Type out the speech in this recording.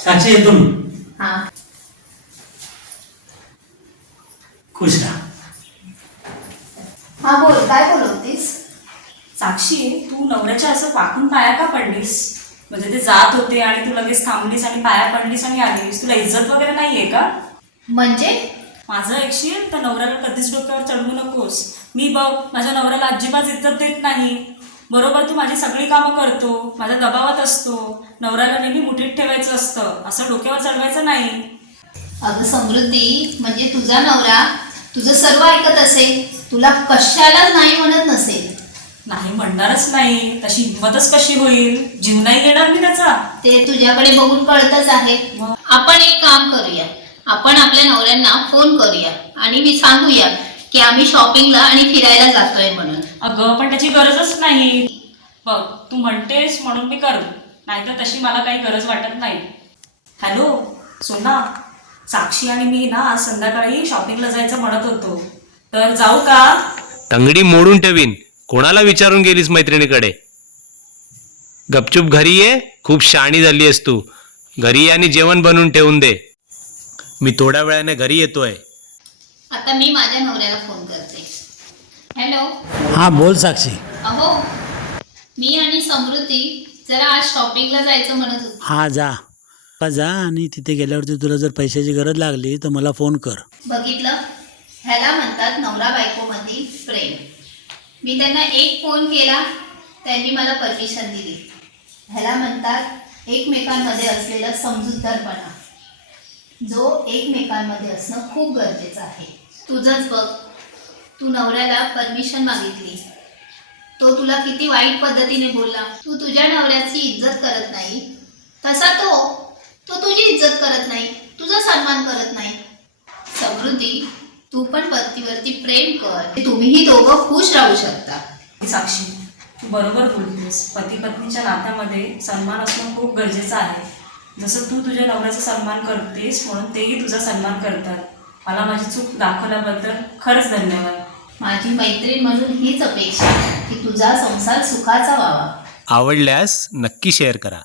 साक्षी येतो मी. हा खुश राहा. हा बोल, काय बोलवतीस? साक्षी, तू नवऱ्याच्या असं पाकून पाया का पडलीस? म्हणजे ते जात होते आणि तू लगेच थांबलीस आणि पाया पडलीस आणि आलीस. तुला इज्जत वगैरे नाहीये का? म्हणजे माझं ऐकशील तर नवऱ्याला कधीच डोक्यावर चढवू नकोस. मी बघ, माझ्या नवऱ्याला अजिबात इज्जत देत नाही. बरोबर, तू माझी सगळी कामं करतो, माझ्या दबावात असतो. नवऱ्याला नेहमी मुठीत ठेवायचं असतं, असं डोक्यावर चढवायचं नाही. अगं समृद्धी, म्हणजे तुझा नवरा तुझं सर्व ऐकत असेल, तुला कशाला नाही म्हणत नसेल. नाही म्हणणारच नाही, तशी हिंमतच कशी होईल? जीव नाही येणार मी त्याचा. ते तुझ्याकडे बघून कळतच आहे. मग? आपण एक काम करूया, आपण आपल्या नवऱ्यांना फोन करूया आणि मी सांगूया की आम्ही शॉपिंगला आणि फिरायला जातोय म्हणून. अगं पण त्याची गरजच नाही. बघ, तू म्हणतेस म्हणून मी करू, नाहीतर तशी मला काही गरज वाटत नाही. हॅलो सोना, साक्षी आणि मी ना आज संध्याकाळी शॉपिंगला जायचं म्हणत होतो, तर जाऊ का? तंगडी मोडून ठेवीन. कोणाला विचारून गेलीस मैत्रिणीकडे? गपचूप घरी ये. खूप शहाणी झाली आहेस तू. घरी ये आणि जेवण बनवून ठेवून दे. मी थोड्या वेळाने घरी येतोय. आता मी माझ्या नवऱ्याला फोन करते. हॅलो. हा बोल साक्षी. अहो, मी आणि समृद्धी जरा आज शॉपिंगला जायचं म्हणत होतो. हा जा जा आणि तिथे गेल्यावरती तुला जर पैशाची गरज लागली तर मला फोन कर. बघितलं, ह्याला म्हणतात नवरा बायकोमधील प्रेम. मी त्यांना एक फोन केला, त्यांनी मला परमिशन दिली. ह्याला म्हणतात एकमेकांमध्ये असलेला समजूतदारपणा, जो एकमेकांमध्ये असणं खूप गरजेचं आहे. तुझंच बघ, तू नवऱ्याला परमिशन मागितली, तो तुला किती वाईट पद्धतीने बोलला. तू तुझ्या नवऱ्याची इज्जत करत नाही, तसा तो तुझी इज्जत करत नाही, तुझा सन्मान करत नाही. समृद्धी, तू पण पतीवरती प्रेम कर, तुम्हीही दोघं खुश राहू शकता. साक्षी, तू बरोबर बोलतेस. पती पत्नीच्या नात्यामध्ये सन्मान असणं खूप गरजेचं आहे. जसं तू तुझ्या नवऱ्याचा सन्मान करतेस म्हणून तेही तुझा सन्मान करतात. मला माझी चूक दाखवल्याबद्दल खरंच धन्यवाद. माझी मैत्रीण म्हणून हीच अपेक्षा की तुझा संसार सुखाचा व्हावा. आवडल्यास नक्की शेअर करा.